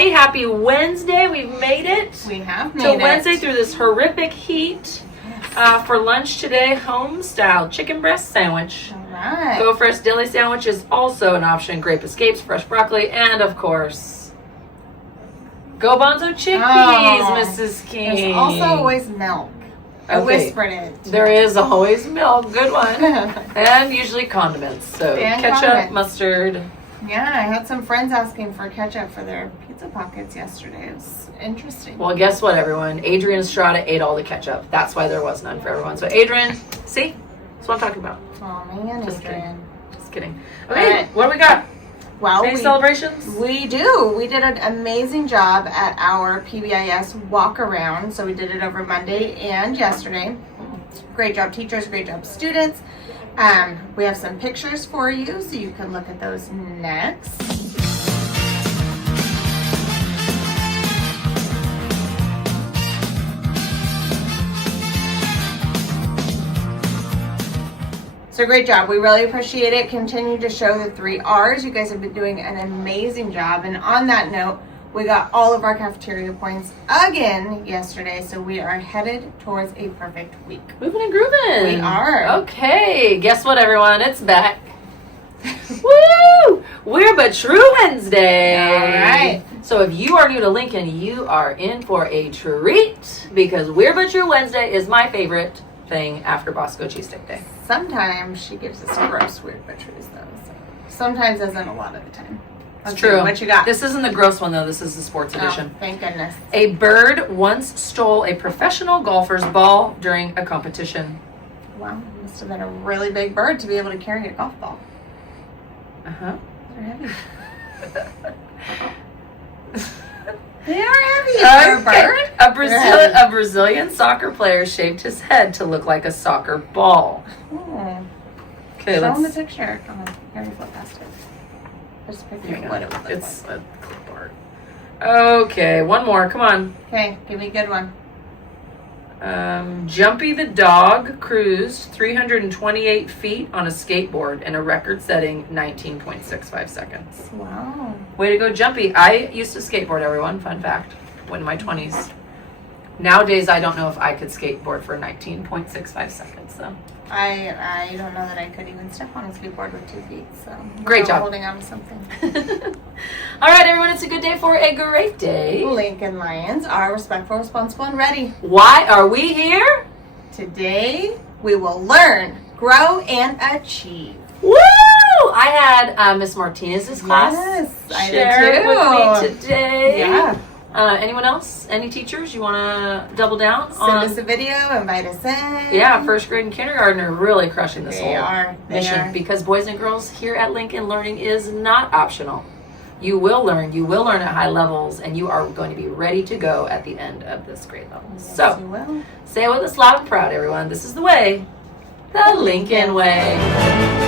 ready? Happy Wednesday. We've made it. We have made to it. Wednesday through this horrific heat. For lunch today, home-style chicken breast sandwich. All right. Go Fresh deli sandwich is also an option. Grape Escapes, fresh broccoli, and of course, Go Bonzo chickpeas, Mrs. King. There's also always milk. I whispered it. There is always milk. Good one. And usually condiments. So And ketchup, condiments. mustard. Yeah, I had some friends asking for ketchup for their pizza pockets yesterday. It was interesting. Well, guess what, everyone? Adrian Estrada ate all the ketchup. That's why there was none for everyone. So, Adrian, see? That's what I'm talking about. Oh, man, Just Adrian. Just kidding. Okay, right. what do we got? Well, Any celebrations? We do. We did an amazing job at our PBIS walk around. So we did it over Monday and yesterday. Great job, teachers. Great job, students. We have some pictures for you, so you can look at those next. So great job. We really appreciate it. Continue to show the 3 R's. You guys have been doing an amazing job. And on that note, we got all of our cafeteria points again yesterday. So we are headed towards a perfect week. Moving and grooving. We are. Okay, guess what, everyone? It's back. Woo! We're But True Wednesday. All right. So if you are new to Lincoln, you are in for a treat because We're But True Wednesday is my favorite thing after Bosco Cheesesteak Day. Sometimes she gives us gross weird butcheries though. So sometimes isn't a lot of the time. It's Okay, true. What you got? This isn't the gross one, though. This is the sports edition. Oh, thank goodness. A bird once stole a professional golfer's ball during a competition. Wow, must have been a really big bird to be able to carry a golf ball. Uh-huh. They're heavy. They are heavy for a bird. A Brazilian soccer player shaved his head to look like a soccer ball. Oh. Okay, Show them the let's... picture. Come on, let me flip past it. Just a picture of what it would look It's like. a clip art. Okay, one more. Come on. Okay, give me a good one. Jumpy the dog cruised 328 feet on a skateboard in a record-setting 19.65 seconds. Wow. Way to go, Jumpy. I used to skateboard, everyone. Fun fact. In my 20s. Nowadays, I don't know if I could skateboard for 19.65 seconds, though. I don't know that I could even step on a skateboard with 2 feet, so Great I'm job. holding on to something. All right, everyone, it's a good day for a great day. Lincoln Lions are respectful, responsible, and ready. Why are we here? Today, we will learn, grow, and achieve. Woo! I had Miss Martinez's class Yes, I share did too. with me today. Yeah. Anyone else? Any teachers? You want to double down Send on? us a video, invite us in. Yeah, first grade and kindergarten are really crushing this They whole are. They mission are. because boys and girls here at Lincoln, learning is not optional. You will learn. You will learn at high levels, and you are going to be ready to go at the end of this grade level. Yes, So, you will. say it with us loud and proud, everyone. This is the way, the Lincoln way.